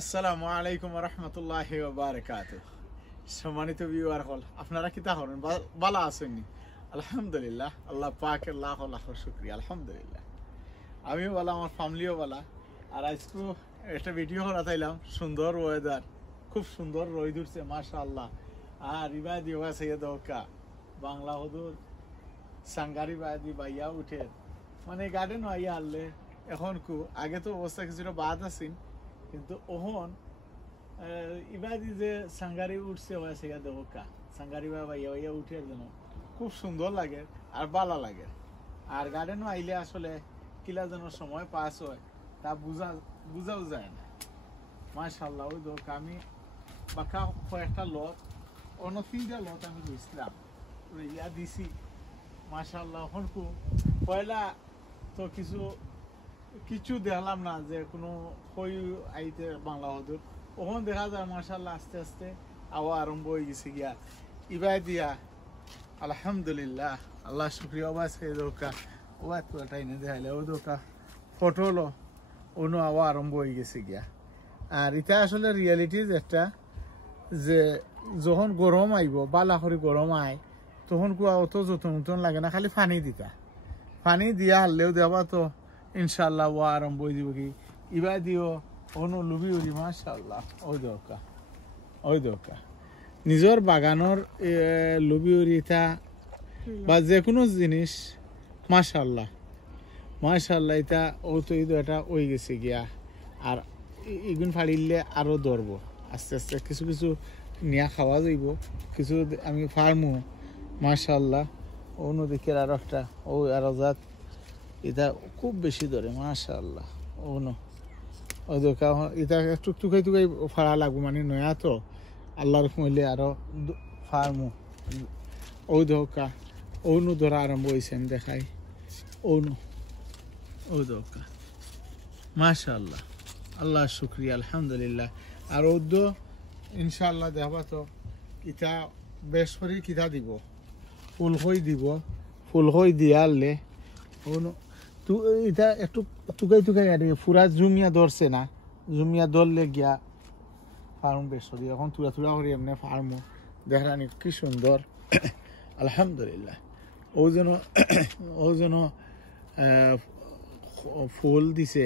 আসসালামু আলাইকুম ওয়া রাহমাতুল্লাহি ওয়া বারাকাতুহু। সম্মানিত ভিউয়ার হল, আপনারা কি তাহলে ভালো আছেন? আলহামদুলিল্লাহ, আল্লাহ পাকের লাখ লাখ শুকরিয়া। আলহামদুলিল্লাহ আমিও ভালো, আমার ফ্যামিলিও ভালো। আর আজকে একটা ভিডিও করা তাইলাম। সুন্দর ওয়েদার, খুব সুন্দর রোদ উঠছে মাশাআল্লাহ। আর ইবাদি ওয়া সাইয়্যিদুকা বাংলা হুজুর সাঙ্গারি বাদি বাইয়া উঠে মানে গার্ডেন আইয়া আনলে এখন কু আগে তো অবস্থা কিছুটা বাদ আছেন, কিন্তু ওহন ইবাদি যে সাঙ্গারি উঠছে হয়েছে দেখা সাঙ্গারি বা ভাইয়া ভাইয়া উঠে যেন খুব সুন্দর লাগে আর ভালো লাগে। আর গার্ডেনও আইলে আসলে কিলা যেন সময় পাস হয় তা বুঝাও যায় না। মাশাআল্লাহ, ওই দেখ আমি বাঁকা কয়েকটা লত অন্য 3টা লত আমি রইছিলাম ইয়া দিছি মাশাআল্লাহ। এখন কু পয়লা তো কিছু দেখলাম না যে কোনো কই আইতে বাংলা হদুর ওখানে দেখা যায় মাশাআল্লাহ আস্তে আস্তে আওয়া আরম্ভ হয়ে গেছে গিয়া ইবাই দিয়া। আলহামদুলিল্লাহ, আল্লাহ শুক্রিয়া। ওবাস দোকা ওবাদ কোটাই না দেখাইলে ও দোকা ফটোলো অনু আওয়া আরম্ভ হয়ে গেছে গিয়া। আর এটা আসলে রিয়েলিটিজ একটা যে যখন গরম আইব বালা করে গরম আয় তখন কুয়া অত যতন উতন লাগে না, খালি পানি দিতা পানি দিয়া হারলেও দেবা তো ইনশাল্লাহ ও আরম্ভ হয়ে যাব। কি ইবা দিও অনু লুবি উড়ি মাশাআল্লাহ। ওই দোকা নিজের বাগানোর লুবি উড়িটা বা যে কোনো জিনিস মাশাআল্লাহ মাশাআল্লাহ এটা ও তো এটা ওই গেছে গিয়া। আর এগুন ফাড়িলে আরো ধরবো আস্তে আস্তে, কিছু কিছু নিয়া খাওয়া যাইব, কিছু আমি ফার্মু মাশাআল্লাহ। অন্য দিকের আরো একটা ও আরো জাত এটা খুব বেশি ধরে মাশাআল্লাহ। অন্য ওই দোকা এটা একটু টুকাই ফাড়া লাগবো, মানে নয়া তো আল্লাহর কইলে আরো ফার্মু। ওই দোকা অনু ধরা আরম্ভ হয়েছেন দেখাই অনু ওই দোকা মাশাআল্লাহ। আল্লাহ শুক্রিয়া, আলহামদুলিল্লাহ। আর ওদ্দ ইনশাআল্লাহ দেখবা তো ইটা বেশ করে কিতা দিব, ফুল হই দিয়া আনলে এটা একটু টুকাই আর পুরা জুমিয়া ধরছে না, জুমিয়া ধরলে গিয়া ফার্ম বেশ করি এখন তুরা করি এমনি ফার্মও দেখানি কি সুন্দর। আলহামদুলিল্লাহ ও যেন ফুল দিছে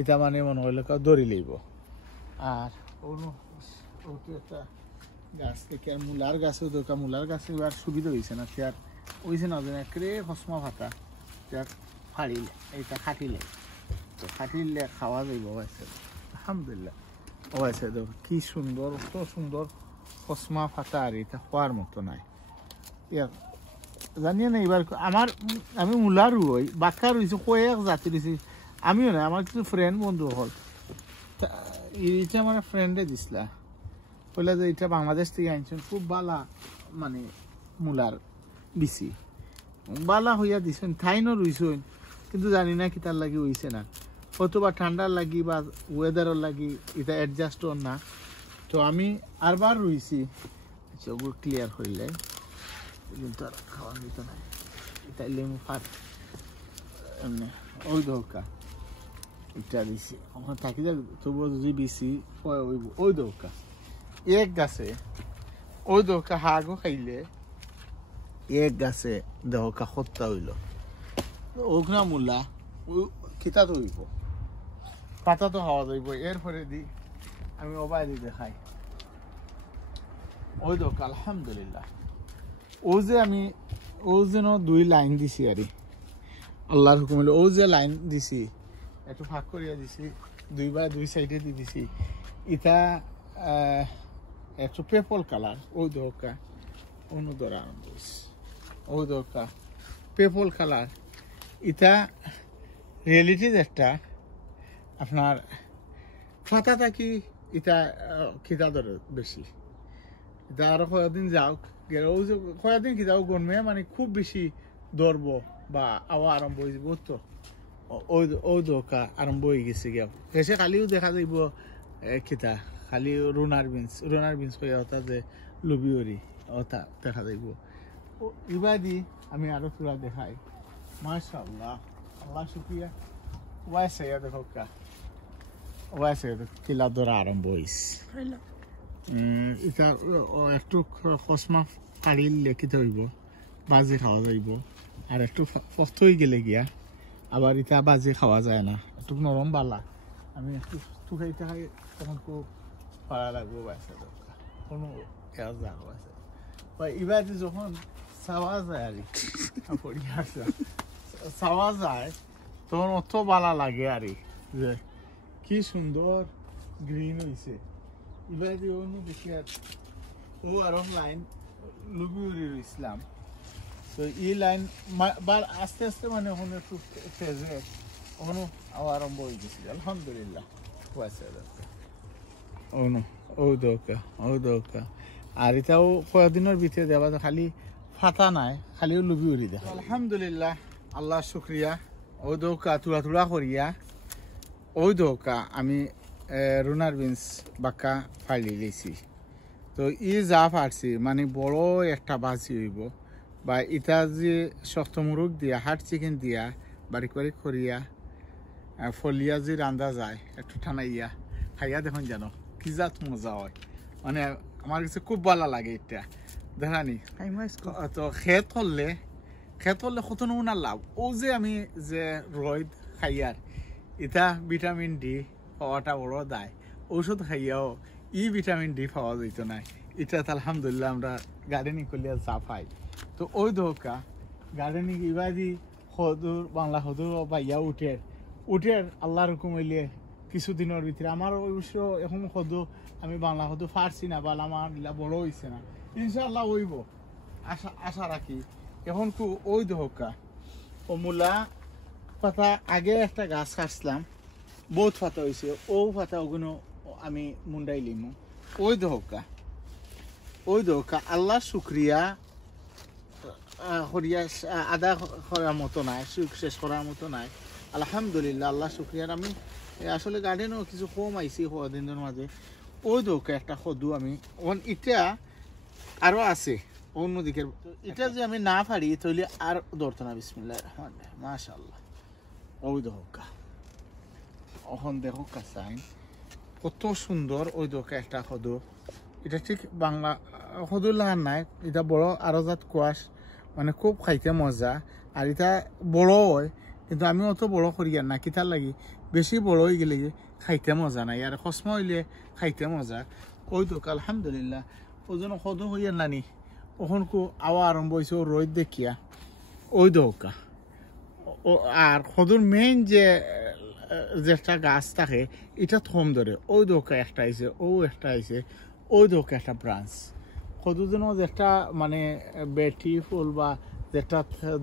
এটা মানে মনে হইলে ধরি লইব। আর একটা গাছ থেকে মূলার গাছও দরকার, মূলার গাছে আর সুবিধা হয়েছে না আর হয়েছে না যেন একেবারে হসমা ভাতা ফাড়িলে এইটা খাটিলে তো খাটিলে খাওয়া যাইব। আলহামদুলিল্লাহ ওয়াইছে দেখো কি সুন্দর, অত সুন্দর হসমা ফাতা। আর এটা হওয়ার মতো নাই জানিয়ে না। এবার আমি মূলার রুই বাক্কা রয়েছি কয়েক জাতি রয়েছি, আমিও না আমার কিছু ফ্রেন্ড বন্ধু হল এটা আমার ফ্রেন্ডে দিছিলা বলে যে এটা বাংলাদেশ থেকে আনছেন, খুব বালা মানে মূলার বিচি বালা হইয়া দিছেন ঠাইনও রুইছেন, কিন্তু জানি না কি তার লাগি হইছে না, হয়তো বা ঠান্ডার লাগি বা ওয়েদারের লাগি এটা অ্যাডজাস্ট না। তো আমি আরবার রুইছি ওগুলো ক্লিয়ার হইলে কিন্তু আর খাওয়ার দিত না। এটা লেমু ফাট এমনি ওই দরকার এটা দিছি ওখানে থাকি যাক, তবুও যদি বেশি ওই দরকার এক গাছে ওই দরকার হাগও খাইলে এক গাছে দরকার হত্যা হইল ওখানে মূলা খিতা তো হইব, পাতা তো খাওয়া যাইব। এরপরে দি আমি ওবাই দি দেখাই ওই দরকার। আলহামদুলিল্লাহ ও যে আমি ও যেন 2 লাইন দিছি আর আল্লাহর হুকুম হইলে ও যে লাইন দিছি একটু ফাঁক করিয়া দিছি, 2 সাইডে দিয়ে দিছি। এটা একটু পেপল কালার ওই দরকার অন্য ধরা আরম্ভ হয়েছে ওই দরকার পেপল কালার। এটা রিয়েলিটিজ একটা আপনার ফাতা থাকি এটা খিতা ধরে বেশি। এটা আরো কয়েকদিন যাওক ও যে কয়েকদিন কি যাও গরমে মানে খুব বেশি ধরব বা আওয়া আরম্ভ হয়ে যাব তো ও দোকা আরম্ভ হয়ে গেছে গিয়া। হেসে খালিও দেখা যাইব খিতা খালি রোনার বিনস হয়ে ওটা যে লুবিওরি ওটা দেখা যাইব। ইবাদি আমি আরো পুরা দেখাই মাশাআল্লাহ। আল্লাহ শুক্রিয়া। ওয়াইছে দেখো কা ওয়াসে কিলা ধরা আরম্ভ হইছে এটা একটু খসমা কাড়িলে কিতে হইব বাজি খাওয়া যাইব আর একটু ফস্ত হয়ে গেলে গিয়া আবার এটা বাজি খাওয়া যায় না একটু নরম বালা আমি একটু খাইতে খাই তখন খুব ভালো লাগবো বাসে কোনো জানো আছে বা এবার যখন চাওয়া যায় আর চাওয়া যায় তখন অত ভালো লাগে আর যে কি সুন্দর গ্রিন হয়েছে এবার অন্য দেখি আর ও আরো লাইন লুবিউরি ইসলাম তো এই লাইন আস্তে আস্তে মানে ওখানে একটু ফেজে ওখানে আরম্ভ হয়ে গেছিল আলহামদুলিল্লাহ ও দৌকা আর এটাও কয়েকদিনের ভিতরে দেওয়া খালি ফাটা নাই খালিও লুবিউরি দেয় আলহামদুলিল্লাহ আল্লাহ শুক্রিয়া ও দৌকা তুলা তুলা করিয়া ওই দৌকা আমি রুনার বিনস বাক্কা ফালি লেছি তো ই যা পারছি মানে বড় একটা বাজি হইব বা ইটা যে শক্ত মুরগ দিয়া হাট চিকেন দিয়া বারিক বারিক করিয়া ফলিয়া যে রান্ধা যায় একটু ঠানাইয়া খাইয়া দেখুন জানো কি জাত মজা হয় মানে আমার কাছে খুব ভালো লাগে এটা দেখানি তো খেত করলে কত না লাভ ও যে আমি যে রোদ খাইয়ার এটা ভিটামিন ডি পাওয়াটা বড় দায় ঔষধ খাইয়াও ভিটামিন ডি পাওয়া যেত না এটা আলহামদুলিল্লাহ আমরা গার্ডেনিং করলে যা পাই তো ওই দোকা গার্ডেনিং ইবাদি সদুর বাংলা সদুর বাইয়া উঠের আল্লাহর হুকুম হইলে কিছুদিনের ভিতরে আমার অবশ্য এখন সদু আমি বাংলা সদু পারছি না বা আমার বড় হয়েছে না ইনশাআল্লাহ হইব আশা রাখি এখন কু ওই দোকা ও মূলা পাতা আগে একটা গাছ কাটছিলাম বহুত পাতা হয়েছে ও পাতা ওগুলো আমি মুন্ডাই লিমু ওই দোকা আল্লাহ শুক্রিয়া করিয়া আদা করার মতো নাই শেষ করার মতো নাই আলহামদুলিল্লাহ আল্লাহ শুক্রিয়ার আমি আসলে গার্ডেনও কিছু কম আইছি দিনের মাঝে ওই দোকা একটা সদু আমি এটা আরো আছে অন্যদিকে এটা যে আমি না পারি তাহলে আর ধরতো না বিসমিল্লাহির রহমানির রহিম মাশাআল্লাহ ওই দোকা এখন দেখো কাসাইন কত সুন্দর ওই দোকা একটা সদু এটা ঠিক বাংলা সদুর লাগান নাই এটা বড় আরো জাত কোয়াশ মানে খুব খাইতে মজা আর এটা বড় হয় কিন্তু আমি অত বড় করি আর না কিতার লাগি বেশি বড় হয়ে গেলে খাইতে মজা নাই আর খসমা হইলে খাইতে মজা ওই দোকা আলহামদুলিল্লাহ ওজন সদু হইয়ার নানি ওখান কু আওয়া আরম্ভ হয়েছে ও রোদ দেখিয়া ওই দোকা আর সদুর মেইন যে একটা গাছ থাকে এটা থম ধরে ওই দোকা একটা আইছে একটা আইছে ওই দোকা একটা ব্রাঞ্চ সদুর জন্য যেটা মানে বেটি ফুল বা যেটা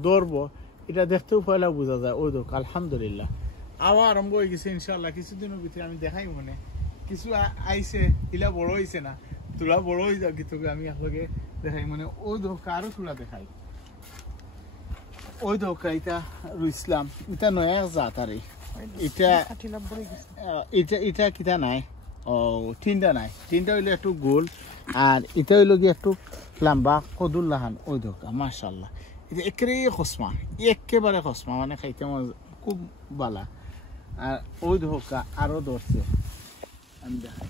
ধরবো এটা দেখতেও পয়লা বোঝা যায় ওই দোকা আলহামদুলিল্লাহ আওয়া আরম্ভ হয়ে গেছে ইনশাল্লাহ কিছুদিনের ভিতরে আমি দেখাই মনে কিছু আইছে ইলা বড় হয়েছে না তুলা বড় হয়ে যাক তোকে আমি আপনাকে দেখাই মানে ওই দোকা আরো তুলা দেখাই ওই দোকা এটা রুইসলাম এটা নয়া জাত আর এটা কিটা নাই ও তিনটা নাই তিনটা হইলে একটু গোল আর এটা হইল গিয়ে একটু লাম্বা কদুর লাহান ওই দোকা মাশাল্লাহ এটা একেবারে খসমা মানে খাইতে খুব বালা আর ওই দোকা আরো ধরছে আমি দেখাই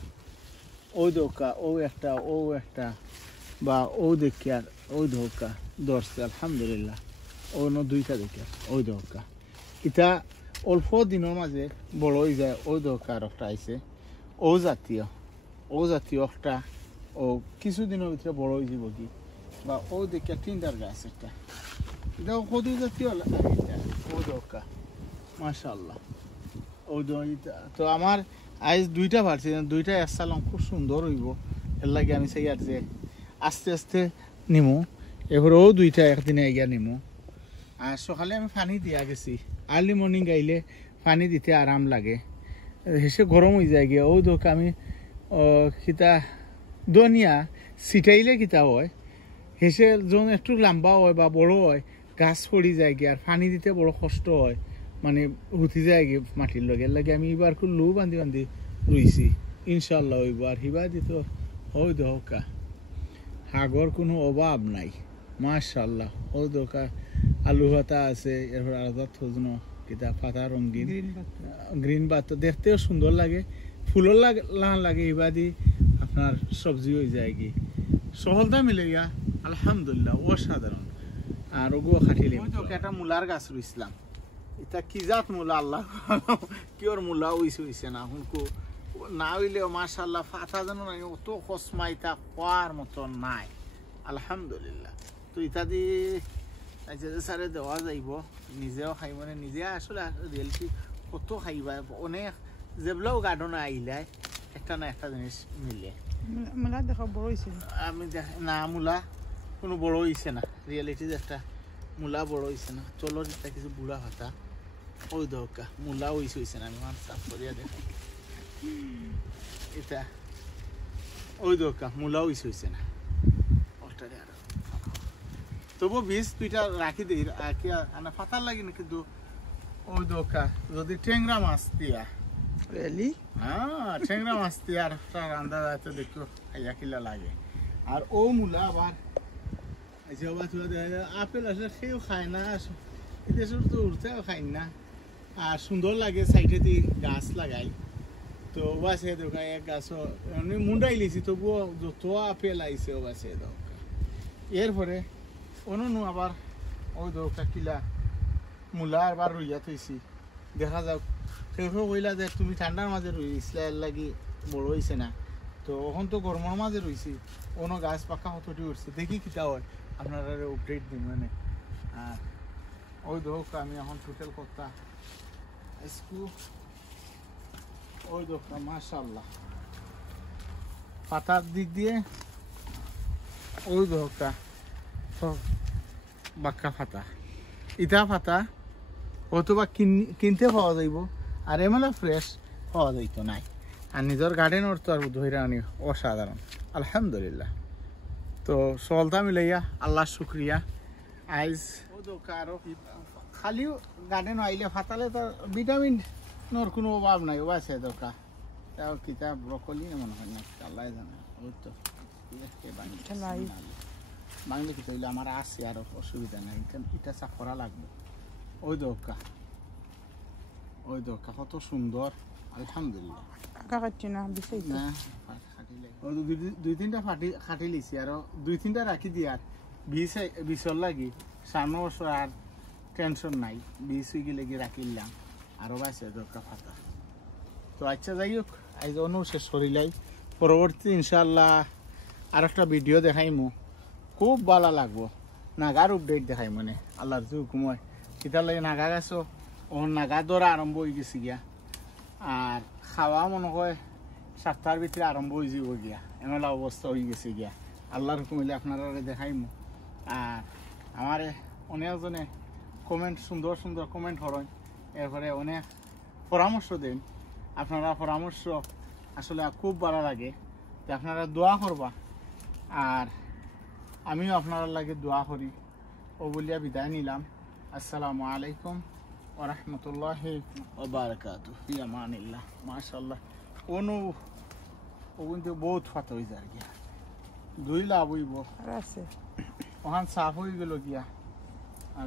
ওই দোকা ও একটা বা ও দেখি আর ওই দোকা ধরছে আলহামদুলিল্লাহ অন্য দুইটা দেখি ওই দোকা এটা অল্প দিনের মাঝে বড় হয়ে যায় ওই দোকা আর একটা আইছে ও জাতীয় একটা ও কিছুদিনের ভিতরে বড় হয়ে যাব কি বা ও দেখি তিনটার গাছ একটা এটা সদু জাতীয় ও দোকা মাশাআল্লাহ ও তো আমার আজ দুইটা পারছি দুইটা একসালং খুব সুন্দর হইব এর লাগে আমি চাই আর যে আস্তে আস্তে নিমু এবারে ও দুইটা একদিনে এগিয়ে নিমু আর সকালে আমি পানি দিয়া গেছি আর্লি মর্নিং গাইলে পানি দিতে আরাম লাগে হেসে গরম হয়ে যায় গিয়ে ও দোকা আমি কিতা দনিয়া ছিটাইলে কিতা হয় হেসে যখন একটু লম্বা হয় বা বড় হয় গাছ পড়ি যায় গিয়ে আর পানি দিতে বড় কষ্ট হয় মানে উঠি যায় গিয়ে মাটির লগে লাগে আমি এবার খুব লো বান্ধি রুইছি ইনশাল্লাহ হইব আর হিবা দিত ওই দোকা হাগর কোনো অভাব নাই মাশাআল্লাহ ও দোকা আলু ভাতা আছে এরপর আলাদা থজনো কিতা পাতা রঙিন গ্রিন ভাত দেখতেও সুন্দর লাগে ফুলর লাগান লাগে ইবাদি আপনার সবজি হয়ে যায় কি সহলতা মিলে গিয়া আলহামদুলিল্লাহ অসাধারণ আর ওগুলো খাটিলে একটা মূলার গাছ রুইছিলাম এটা কি জাত মূলা আল্লাহ কিওর মূলা হইছে না হুনকু না হইলেও মাশাআল্লাহ ফাটা যেন নাই অত কসমা এটা কোয়ার মতো নাই আলহামদুলিল্লাহ তো ইটা দি যে সারে দেওয়া যাইব নিজেও খাই মানে নিজে আসলে রিয়েলিটি কত খাইবা অনেক যেগুলোও গার্ডনে আইলাই একটা না একটা জিনিস মিলে মূলা দেখো বড় হয়েছে আমি না মূলা কোনো বড় হইছে না রিয়েলিটি একটা মূলা বড় হইছে না চলো এটা কিছু বুড়া হতা ওই দরকার মূলা হইছে না আমি মান সাফ করিয়া দেখাই এটা ওই দরকার মূলা হইছে না ওটারে আর তবু বীজ দুইটা রাখি দিই ফাতার লাগে না কিন্তু ওই দরকার যদি টেংরা মাছ দিয়া রিয়েলি হ্যাঁ টেংরা মাছ দিয়া আর রান্না যাতে দেখো খাইয়া খিলা লাগে আর ও মূলা আবার আপেল আসলে সেও খায় না এদেশের তো উঠতেও খাই না আর সুন্দর লাগে সাইডে দিয়ে গাছ লাগাই তো বাসে দোকা এক গাছ মুন্ডাই লিছি তবুও যত আপেল আইছে ও বাসে দোকা এরপরে অন্য আবার ওই দোকা কিলা মূলা আবার রইয়া থইছি দেখা যাক কেউ কইলা যে তুমি ঠান্ডার মাঝে রইছিলা এর লাগি বড় হয়েছে না তো এখন তো গরমের মাঝে রইছি অন্য গাছ পাকা হতটি উঠছে দেখি কিটা হয় আপনারা আপডেট দিন মানে আর ওই দোক আমি এখন টোটাল কথা ওই দোকটা মাশাআল্লাহ পাতার দিক দিয়ে ওই দোকটা বাক্কা ফাতা ইটা ফাতা অথবা কিনতে পাওয়া যাইব আর এমন ফ্রেশ পাওয়া যাইতো নাই আর নিজের গার্ডেনের তো আর ধৈরা আনি অসাধারণ আলহামদুলিল্লাহ তো সলতা মিলাইয়া আল্লাহ শুক্রিয়া আইজ ও দোকারও খালিও গার্ডেন আইলে ফাতালে তো ভিটামিনের কোনো অভাব নাই ও আছে দরকার তাও কিতাব ব্রকলি মনে হয় না আল্লাহ জানে ওই তো বাংলা কি তৈলে আমার আছে আর অসুবিধা নাই এটা চাকরা লাগবে ওই দরকার কত সুন্দর আলহামদুলিল্লাহ দুই তিনটা খাটি লিছি আর দুই তিনটা রাখি দি আর বিষর লাগি সামনে বছর আর টেনশন নাই বিষ হয়ে গেলে গিয়ে রাখিলাম আরো বাইছে দরকার ফাতা তো আচ্ছা যাই হোক আজ অনু শেষ করিলাই পরবর্তী ইনশাল্লাহ আর একটা ভিডিও দেখাইমু খুব ভালো লাগবো নাগার আপডেট দেখাই মানে আল্লাহর যে হুকুম হয় সেটার লাগে নাগা গাছও ও নাগা ধরা আরম্ভ হয়ে গেছে গিয়া আর খাওয়া মনে হয় 7টার ভিতরে আরম্ভ হয়ে যাব গিয়া এমন অবস্থা হয়ে গেছে গিয়া আল্লাহর হুকুম হইলে আপনারা দেখাইমু আর আমার অনেকজনে কমেন্ট সুন্দর সুন্দর কমেন্ট হরয় এরপরে অনেক পরামর্শ দেন আপনারা পরামর্শ আসলে খুব ভালো লাগে যে আপনারা দোয়া করবা আর আমিও আপনার লাগে দোয়া করি ও বলিয়া বিদায় নিলাম আসসালামু আলাইকুম ওয়া রাহমাতুল্লাহি ওয়া বারাকাতুহু ফি আমানিল্লাহ মাশাআল্লাহ অনু ও কিন্তু বহুত ফাত হয়ে যায় গিয়া দুই লাভ হইব আছে ওখান সাফ হয়ে গেল গিয়া আর